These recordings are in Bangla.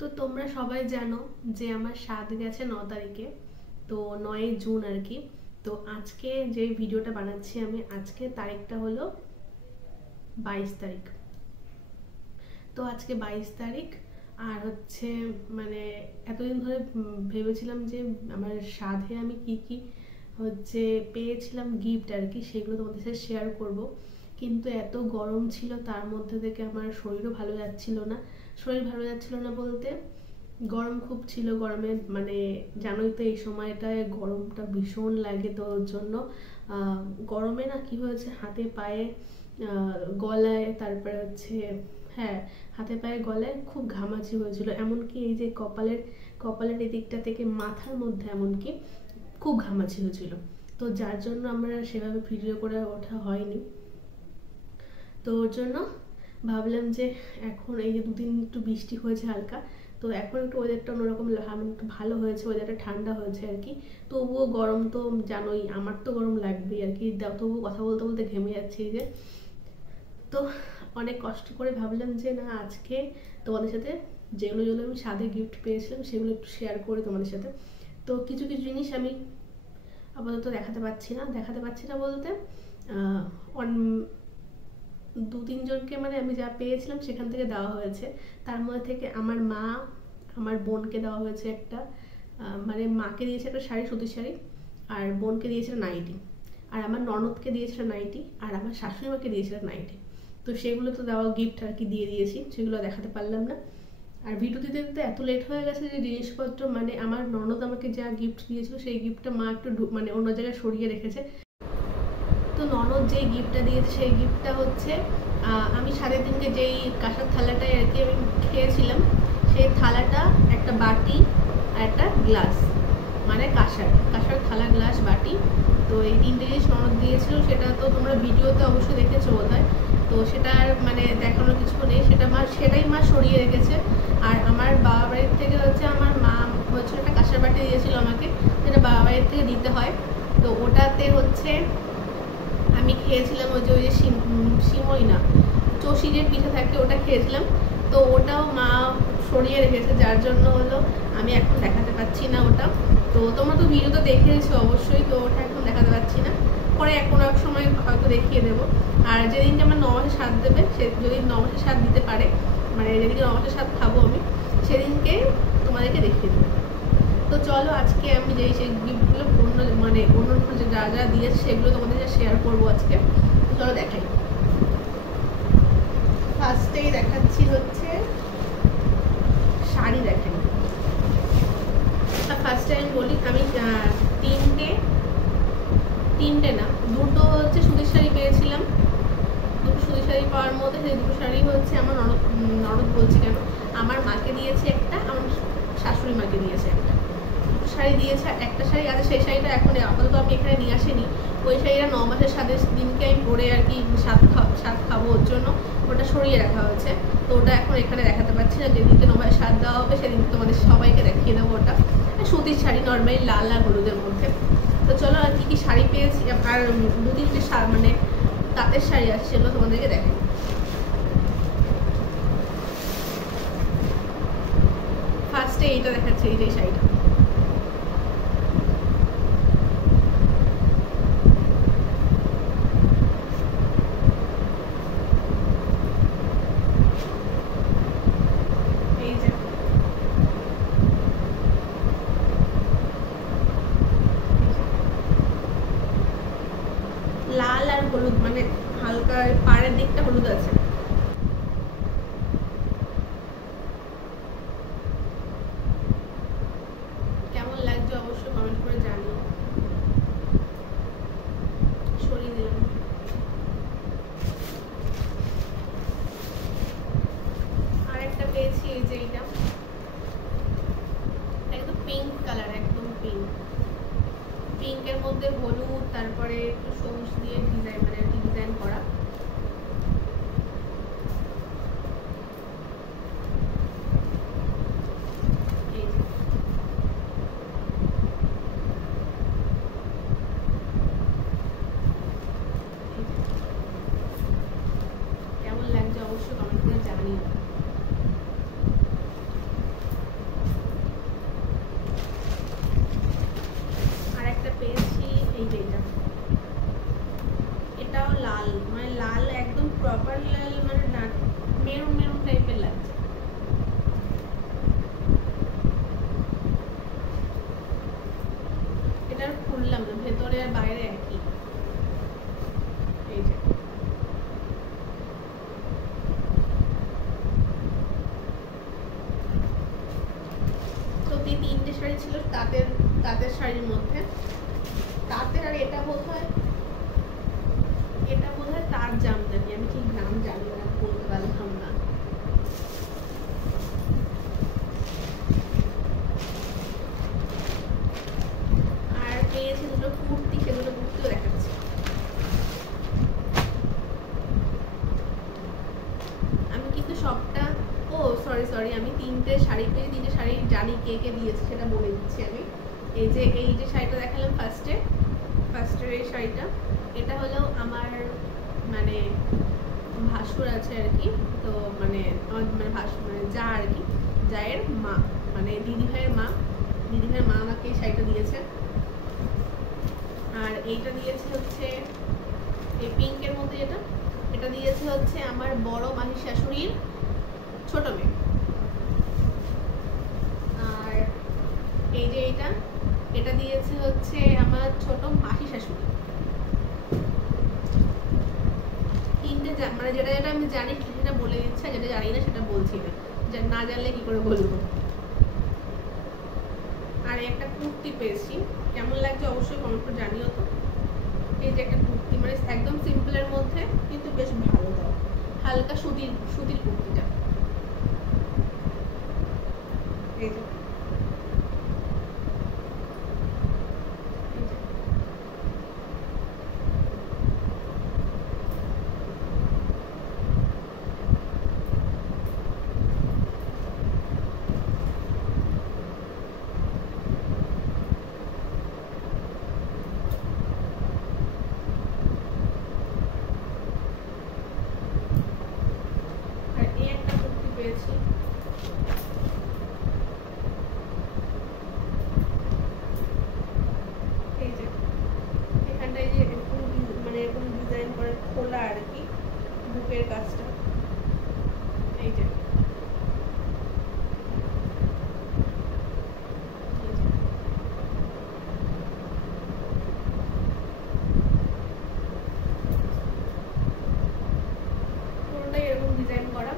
তো তোমরা সবাই জানো যে আমার সাদ গেছে 9 তারিখে, তো 9 জুন আর কি। তো আজকে যে ভিডিওটা বানাচ্ছি আমি, আজকে তারিখটা হলো 22 তারিখ। তো আজকে 22 তারিখ আর হচ্ছে মানে এতদিন ধরে ভেবেছিলাম যে আমার সাধে আমি কি কি হচ্ছে পেয়েছিলাম গিফট আর কি, সেগুলো তোমাদের সাথে শেয়ার করব। কিন্তু এত গরম ছিল, তার মধ্যে থেকে আমার শরীরও ভালো যাচ্ছিল না। শরীর ভালো যাচ্ছিল না বলতে গরম খুব ছিল, গরমে মানে জানোই তো এই সময়টায় গরমটা ভীষণ লাগে, তো ওর জন্য গরমে না কি হয়েছে হাতে পায়ে গলায়, তারপরে হচ্ছে হ্যাঁ হাতে পায়ে গলায় খুব ঘামাচি হয়েছিল, এমনকি এই যে কপালের এই দিকটা থেকে মাথার মধ্যে এমনকি খুব ঘামাচি হয়েছিল। তো যার জন্য আমরা সেভাবে ভিডিও করে ওঠা হয়নি। তো ওর জন্য ভাবলাম যে এখন এই যে দুদিন একটু বৃষ্টি হয়েছে হালকা, তো এখন একটু ওয়েদারটা অন্যরকম একটু ভালো হয়েছে, ওয়েদারটা ঠান্ডা হয়েছে আর কি। তবুও গরম তো জানোই, আমার তো গরম লাগবেই আর কি, তবুও কথা বলতে বলতে ঘেমে যাচ্ছি যে। তো অনেক কষ্ট করে ভাবলাম যে না আজকে তোমাদের সাথে যেগুলো যেগুলো আমি সাধে গিফট পেয়েছিলাম সেগুলো একটু শেয়ার করি তোমাদের সাথে। তো কিছু কিছু জিনিস আমি আপাতত দেখাতে পারছি না বলতে দু তিনজনকে মানে আমি যা পেয়েছিলাম সেখান থেকে দেওয়া হয়েছে। তার মধ্যে থেকে আমার মা, আমার বোনকে দেওয়া হয়েছে একটা, মানে মাকে দিয়েছে একটা শাড়ি, সুতির শাড়ি, আর বোনকে দিয়েছিল নাইটি, আর আমার ননদকে দিয়েছিল নাইটি, আর আমার শাশুড়ি মাকে দিয়েছিল নাইটি। তো সেগুলো তো দেওয়া গিফট আর কি দিয়ে দিয়েছি, সেগুলো দেখাতে পারলাম না। আর ভিডিও দিতে দিতে এত লেট হয়ে গেছে যে জিনিসপত্র মানে আমার ননদ আমাকে যা গিফট দিয়েছিল সেই গিফটটা মা একটু মানে অন্য জায়গায় সরিয়ে রেখেছে। তো ননদ যেই গিফটটা দিয়েছে সেই গিফটটা হচ্ছে আমি সাড়ে দিনকে যেই কাঁসার থালাটায় আর কি আমি খেয়েছিলাম, সেই থালাটা, একটা বাটি আর একটা গ্লাস, মানে কাঁসার থালা, গ্লাস, বাটি। তো এই তিনটে জিনিস ননদ দিয়েছিল, সেটা তো তোমরা ভিডিওতে অবশ্যই দেখেছো বোধহয়। তো সেটা আর মানে দেখানোর কিছু নেই, সেটাই মা সরিয়ে রেখেছে। আর আমার বাবা বাড়ির থেকে হচ্ছে আমার মা হচ্ছে একটা কাঁসার বাটি দিয়েছিল আমাকে, যেটা বাবা বাড়ির থেকে দিতে হয়। তো ওটাতে হচ্ছে আমি খেয়েছিলাম ওই যে সিমই না চৌচিরের পিঠে থাকে, ওটা খেয়েছিলাম। তো ওটাও মা সরিয়ে রেখেছে, যার জন্য হলো আমি এখন দেখাতে পাচ্ছি না ওটা। তো তোমরা তো ভিডিওতে দেখেছো অবশ্যই, তো ওটা এখন দেখাতে পাচ্ছি না, পরে কোনো এক সময় হয়তো দেখিয়ে দেবো। আর যেদিনকে আমার 9 মাসে স্বাদ দেবে, সে যদি 9 মাসে স্বাদ দিতে পারে, মানে যেদিনকে 9 মাসে স্বাদ খাবো আমি, সেদিনকে তোমাদেরকে দেখিয়ে দেবো। তো চলো আজকে আমি যেই সেই গিফটগুলো অন্য যে যা যা দিয়েছে সেগুলো তোমাদের সাথে শেয়ার করবো আজকে। চলো দেখাই। ফার্স্টেই দেখাচ্ছি হচ্ছে শাড়ি। দেখেন, ফার্স্টে আমি বলি আমি তিনটে না দুটো হচ্ছে সুতির শাড়ি পেয়েছিলাম। দুটো সুতির শাড়ি পাওয়ার মধ্যে সেই দুটো শাড়ি হচ্ছে আমার ননদ বলছি কেন, আমার মাকে দিয়েছে একটা, আমার শাশুড়ি মাকে দিয়েছে একটা। দুটো শাড়ি দিয়েছে, একটা শাড়ি আছে, সেই শাড়িটা এখন আপাতত আমি এখানে নিয়ে আসিনি। ওই শাড়িটা 9 মাসের স্বাদের দিনকে আমি পরে আর কি স্বাদ খাবো, ওর জন্য ওটা সরিয়ে রাখা হয়েছে। তো ওটা এখন এখানে দেখাতে পারছি না, যেদিনকে 9 মাসের স্বাদ দেওয়া হবে সেদিনকে তোমাদের সবাইকে দেখিয়ে দেবো ওটা। সুতির শাড়ি নর্মালি লাল আর হলুদের মধ্যে। তো চলো আর কি শাড়ি পেয়েছি, আর দু তিনটে মানে তাঁতের শাড়ি আছে, সেগুলো তোমাদেরকে দেখাই। ফার্স্টে এইটা দেখাচ্ছে, এই যে শাড়িটা, লাল আর হলুদ, মানে হালকা পাড়ের দিকটা হলুদ আছে। কেমন লাগছে অবশ্যই কমেন্ট করে জানিও। সরিয়ে দিলাম। আর একটা পেয়েছি এই যে এইটা, একদম পিঙ্ক কালার, একদম পিঙ্কের মধ্যে হলুদ, তারপরে একটু সবুজ দিয়ে ডিজাইন, মানে ডিজাইন করা। কেমন লাগছে অবশ্যই কমেন্ট করে জানিও। মোটামুটি 3টে শাড়ি ছিল তাঁতের শাড়ির মধ্যে। তাঁতের, আর এটা বোধহয় তার জামদানি, আমি ঠিক নাম জানি না, বলতে পারলাম না। আর পেয়েছি দুটো কুর্তি, সেগুলো কুর্তিও দেখাচ্ছি। আমি কিন্তু সবটা, সরি, আমি 3টে শাড়ি পেয়ে 3টে শাড়ি জানি কে কে দিয়েছে, সেটা বলে দিচ্ছি আমি। এই যে শাড়িটা দেখালাম ফার্স্টের এই শাড়িটা, এটা হলো আমার মানে ভাসুর আছে আর কি, তো মানে আমার মানে যা আর কি, জায়ের মা, মানে দিদিভাইয়ের মা আমাকে এই শাড়িটা দিয়েছে। আর এইটা দিয়েছে হচ্ছে এই পিঙ্কের মধ্যে, এটা দিয়েছে হচ্ছে আমার বড় মাসির শাশুড়ির ছোট মেয়ে। আর এই যে এটা দিয়েছে হচ্ছে আমার ছোট মাসি শাশুড়ি। 3টে মানে যেটা আমি জানি সেটা বলে দিচ্ছি, যেটা জানি না সেটা বলছি না, না জানলে কি করে বলবো। আর একটা কুর্তি পেয়েছি, কেমন লাগছে অবশ্যই কমেন্ট করে জানিও তো। এই যে একটা কুর্তি, মানে একদম সিম্পলের মধ্যে কিন্তু বেশ ভালো দাও, হালকা সুতির কুর্তিটা। এই যে পেয়েছি, এই যে এখানটায় যে মানে এরকম ডিজাইন করে খোলা আর কি বুকের কাজটা, এই যে পুরোটাই এরকম ডিজাইন করা।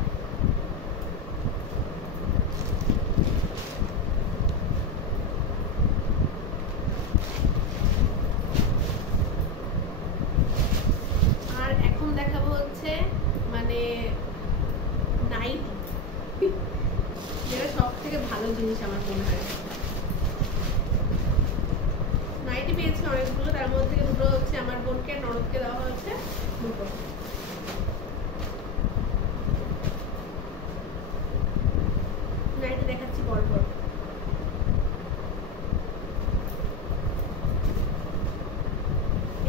দেখাবো হচ্ছে মানে নাইটি, যেটা সব থেকে ভালো জিনিস আমার মনে হয়। নাইটি পেয়েছি অনেকগুলো, তার মধ্যে দুটো হচ্ছে আমার বোনকে ননদকে দেওয়া হচ্ছে দুটো। নাইটি দেখাচ্ছি পরপর।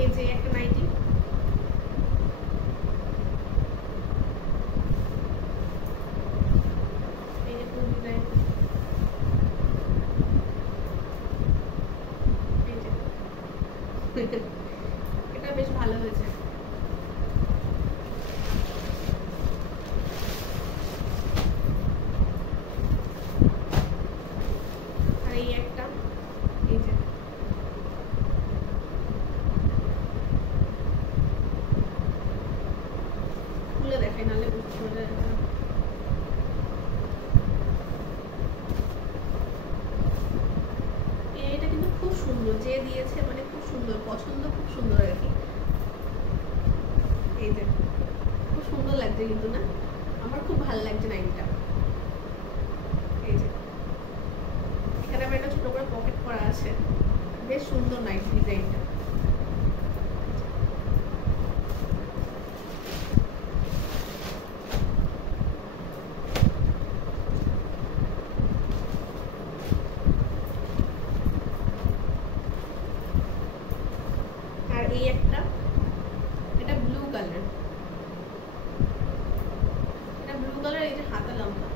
এই যে একটা নাইটি, এটা বেশ ভালো হয়েছে। আর এই একটা, এই যে খুলে দেখাই, নাহলে বুঝতে পারবে। এটা কিন্তু খুব সুন্দর, যে দিয়েছে মানে খুব সুন্দর, পছন্দ খুব সুন্দর আর কি। এই যে খুব সুন্দর লাগছে কিন্তু, না আমার খুব ভালো লাগছে নাইটিটা। এই যে এখানে আমার একটা ছোট করে পকেট করা আছে, বেশ সুন্দর নাইট ডিজাইনটা। আর এই একটা, এটা ব্লু কালার, এই যে হাতা লম্বা,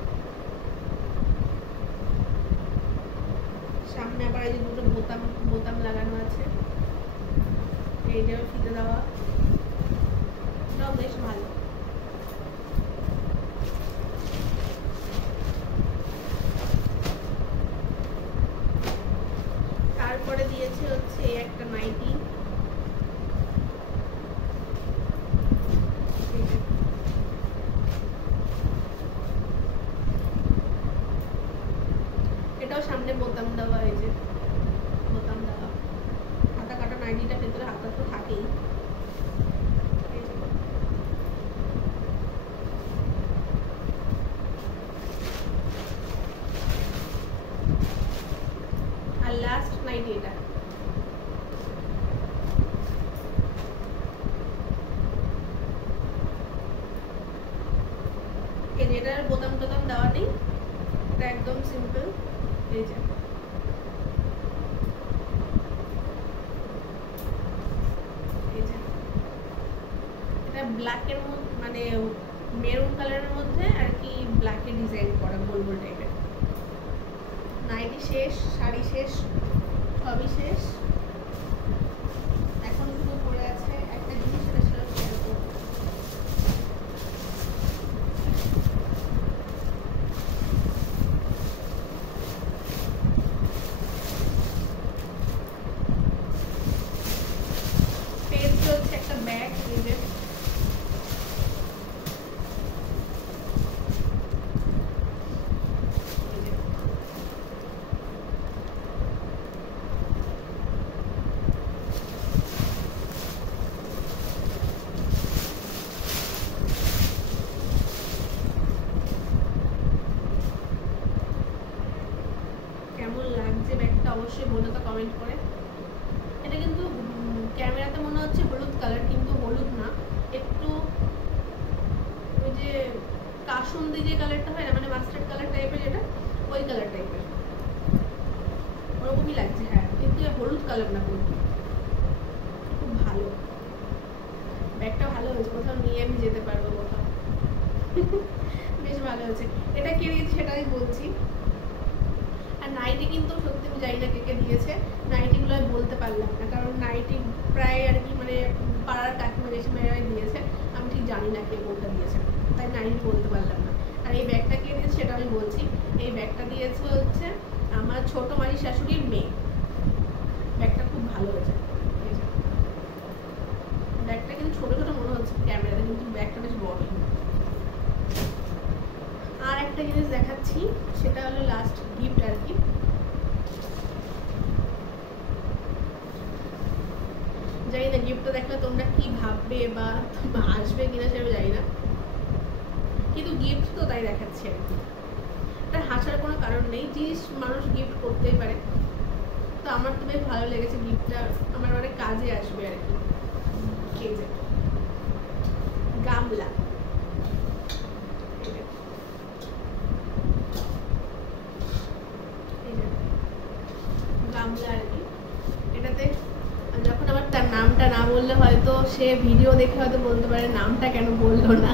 সামনে আবার এই যে দুটো বোতাম লাগানো আছে, এই যে ফিতে দেওয়া, এটাও বেশ ভালো। তারপরে দিয়েছে হচ্ছে এই একটা নাইটি, এটাও সামনে বোতাম দেওয়া, এই যে বোতাম দেওয়া, হাতা কাটা নাইটিটা ভেতরে হাতা তো থাকেই। আর লাস্ট নাইটি এটা, এই যে এটার বোতাম টোতাম দেওয়া নেই, এটা একদম সিম্পল। এই যে এটা ব্ল্যাকের মধ্যে, মানে মেরুন কালারের মধ্যে আর কি ব্ল্যাকে ডিজাইন করা গোল গোল টাইপের। নাইটি শেষ, শাড়ি শেষ, সবই শেষ। এখন শুধু পড়ে আছে একটা জিনিস, সেটা শেয়ার করবো। পেয়েছি হচ্ছে একটা ব্যাগ, এই যে কেমন লাগছে ব্যাগটা অবশ্যই বলো তো কমেন্ট করে। এটা কিন্তু ক্যামেরাতে মনে হচ্ছে হলুদ কালার, কিন্তু হলুদ না, একটু ওই যে কাসুন্দি যে কালারটা হয় না, মানে মাস্টার্ড কালার টাইপের, যেটা ওই কালার টাইপের ওরকমই লাগছে। হ্যাঁ, কিন্তু হলুদ কালার না, কিন্তু খুব ভালো ব্যাগটা, ভালো হয়েছে, কোথাও নিয়ে আমি যেতে পারবো কোথাও। বেশ ভালো হয়েছে। এটা কে দিয়েছে সেটা আমি বলছি। আর নাইটি কিন্তু সত্যি আমি জানি না কে কে দিয়েছে, নাইটিগুলো আমি বলতে পারলাম না, কারণ নাইটি প্রায় আর কি মানে পাড়ার কাকিমা জেঠিমারাই দিয়েছে, আমি ঠিক জানি না কে কোনটা দিয়েছে, তাই নাইটি বলতে পারলাম না। আর এই ব্যাগটা কে দিয়েছে সেটা আমি বলছি। এই ব্যাগটা দিয়েছে হচ্ছে আমার ছোট মারি শাশুড়ির মেয়ে। ব্যাগটা খুব ভালো হয়েছে। ব্যাগটা কিন্তু ছোট ছোট মনে হচ্ছে ক্যামেরাতে, কিন্তু ব্যাগটা বেশ বড়ই। আর একটা জিনিস দেখাচ্ছি, সেটা হলো লাস্ট গিফট আর কি। জানি না গিফটটা দেখলে তোমরা কি ভাববে বা আসবে কিনা সেটা জানি না, কিন্তু গিফট তো তাই দেখাচ্ছি আর কি। তার হাসার কোনো কারণ নেই, জিনিস মানুষ গিফট করতেই পারে। তো আমার তো বেশ ভালো লেগেছে গিফটটা, আমার অনেক কাজে আসবে আর কি। এই যে গামলা, গামলা আর কি। এটাতে যখন আমার তার নামটা না বললে হয়তো সে ভিডিও দেখে হয়তো বলতে পারে নামটা কেন বললো না,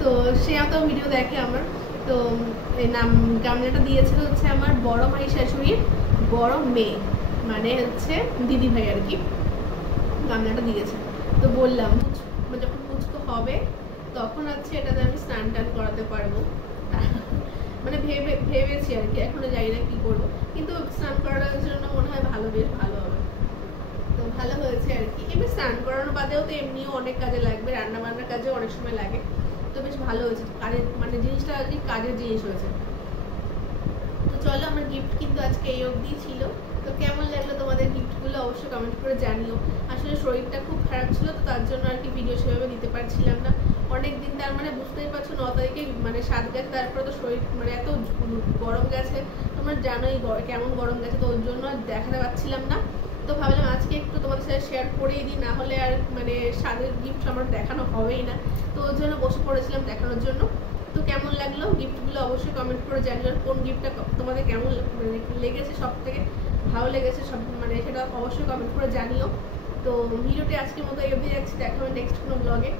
তো সে এত ভিডিও দেখে আমার। তো এই নাম গামলাটা দিয়েছে হচ্ছে আমার বড় মাই শাশুড়ির বড় মেয়ে, মানে হচ্ছে দিদি ভাই আর কি, গামলাটা দিয়েছে। তো বললাম যখন পুচকো হবে তখন হচ্ছে এটাতে আমি স্নান টান করাতে পারবো, মানে ভেবেছি আর কি, এখনো জানি না কি করবো, কিন্তু স্নান করানোর জন্য মনে হয় ভালো, বেশ ভালো হবে। তো ভালো হয়েছে আর কি। এমনি স্নান করানো বাদেও তো এমনিও অনেক কাজে লাগবে, রান্না বান্নার কাজেও অনেক সময় লাগে। তো বেশ ভালো হয়েছে, কাজের মানে জিনিসটা আর কি কাজের জিনিস হয়েছে। তো চলো, আমার গিফট কিন্তু আজকে এই অবধি ছিল। তো কেমন লাগলো তোমাদের গিফটগুলো অবশ্যই কমেন্ট করে জানিও। আসলে শরীরটা খুব খারাপ ছিল, তো তার জন্য আর কি ভিডিও সেভাবে দিতে পারছিলাম না অনেকদিন। তার মানে বুঝতেই পারছো 9 তারিখে মানে 7 গেছে, তারপরে তো শরীর মানে এত গরম গেছে, তোমরা জানোই কেমন গরম গেছে, তো ওর জন্য আর দেখাতে পারছিলাম না। তো ভাবলাম আজকে একটু তোমাদের সাথে শেয়ার করেই দিই, না হলে আর মানে স্বাদের গিফট আমার দেখানো হবেই না, তো ওর জন্য বসে পড়েছিলাম দেখানোর জন্য। তো কেমন লাগলো গিফটগুলো অবশ্যই কমেন্ট করে জানিও, কোন গিফটটা তোমাদের কেমন লেগেছে, সব থেকে ভালো লেগেছে সব, মানে সেটা অবশ্যই কমেন্ট করে জানিও। তো ভিডিওটি আজকের মতো এই অবধি যাচ্ছি, দেখা হবে নেক্সট কোনো ব্লগে।